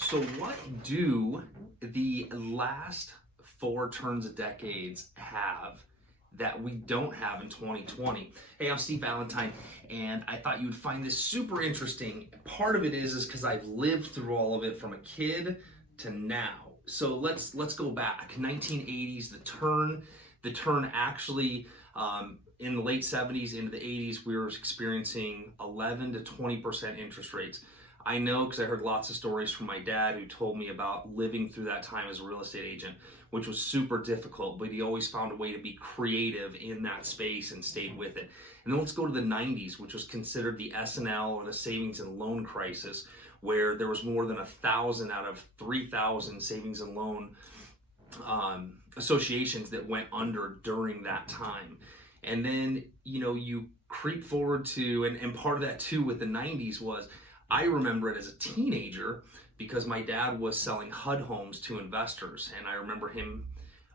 So what do the last four turns of decades have that we don't have in 2020? Hey, I'm Steve Valentine, and I thought you would find this super interesting. Part of it is because I've lived through all of it from a kid to now. So let's go back. 1980s, the turn actually in the late 70s into the 80s, we were experiencing 11 to 20% interest rates. I know because I heard lots of stories from my dad who told me about living through that time as a real estate agent, which was super difficult, but he always found a way to be creative in that space and stayed with it. And then let's go to the 90s, which was considered the S&L, or the savings and loan crisis, where there was more than 1,000 out of 3,000 savings and loan associations that went under during that time. And then, you creep forward to, and part of that too with the 90s was, I remember it as a teenager because my dad was selling HUD homes to investors, and I remember him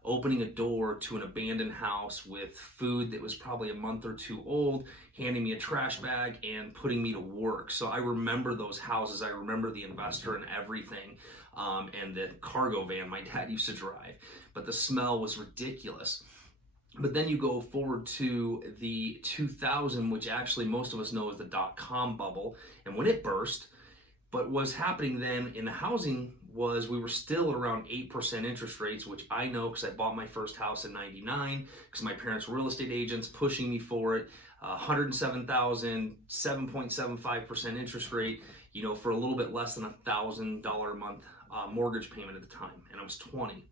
opening a door to an abandoned house with food that was probably a month or two old, handing me a trash bag and putting me to work. So I remember those houses. I remember the investor and everything, and the cargo van my dad used to drive, but the smell was ridiculous. But then you go forward to the 2000, which actually most of us know as the Dotcom bubble, and when it burst, but what's happening then in the housing was we were still at around 8% interest rates, which I know because I bought my first house in 99, because my parents were real estate agents pushing me for it. 107,000, 7.75% interest rate, for a little bit less than $1,000 a month mortgage payment at the time, and I was 20.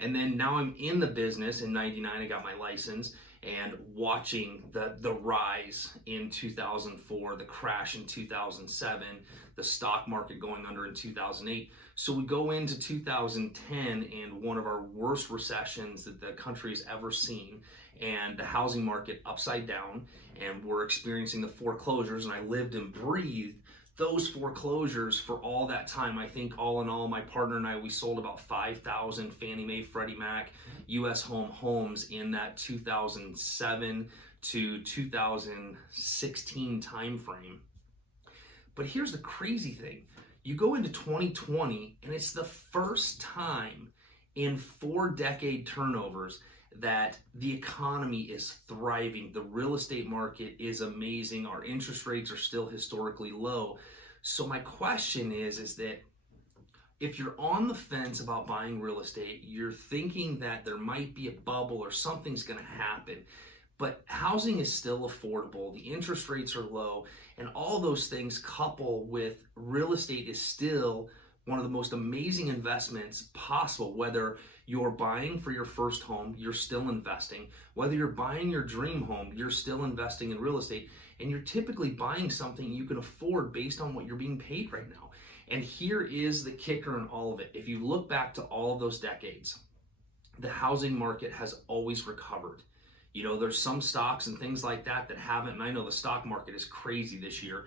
And then now I'm in the business. In 99, I got my license, and watching the rise in 2004, the crash in 2007, the stock market going under in 2008. So we go into 2010 and one of our worst recessions that the country has ever seen, and the housing market upside down, and we're experiencing the foreclosures, and I lived and breathed those foreclosures for all that time. I think all in all, my partner and I, we sold about 5,000 Fannie Mae, Freddie Mac, U.S. home homes in that 2007 to 2016 timeframe. But here's the crazy thing. You go into 2020, and it's the first time in 4-decade turnovers that the economy is thriving. The real estate market is amazing. Our interest rates are still historically low. So my question is that if you're on the fence about buying real estate, you're thinking that there might be a bubble or something's going to happen, but housing is still affordable, the interest rates are low, and all those things coupled with real estate is still one of the most amazing investments possible. Whether you're buying for your first home, you're still investing. Whether you're buying your dream home, you're still investing in real estate. And you're typically buying something you can afford based on what you're being paid right now. And here is the kicker in all of it. If you look back to all of those decades, the housing market has always recovered. There's some stocks and things like that haven't, and I know the stock market is crazy this year.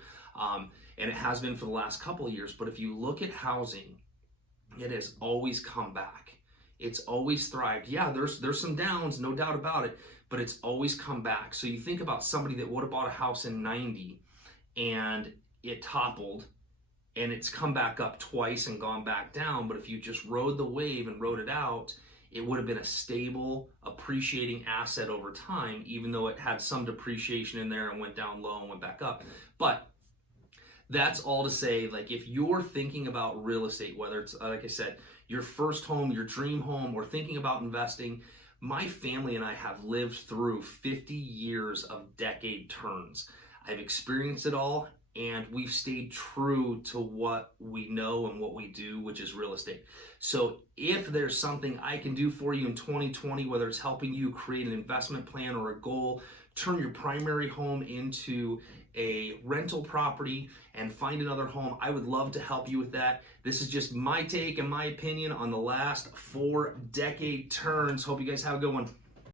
And it has been for the last couple of years. But if you look at housing, it has always come back. It's always thrived. Yeah, there's some downs, no doubt about it, but it's always come back. So you think about somebody that would have bought a house in 90 and it toppled, and it's come back up twice and gone back down. But if you just rode the wave and rode it out, it would have been a stable, appreciating asset over time, even though it had some depreciation in there and went down low and went back up. But that's all to say, if you're thinking about real estate, whether it's, like I said, your first home, your dream home, or thinking about investing, my family and I have lived through 50 years of decade turns. I've experienced it all, and we've stayed true to what we know and what we do, which is real estate. So if there's something I can do for you in 2020, whether it's helping you create an investment plan or a goal, turn your primary home into a rental property and find another home, I would love to help you with that. This is just my take and my opinion on the last 4-decade turns. Hope you guys have a good one.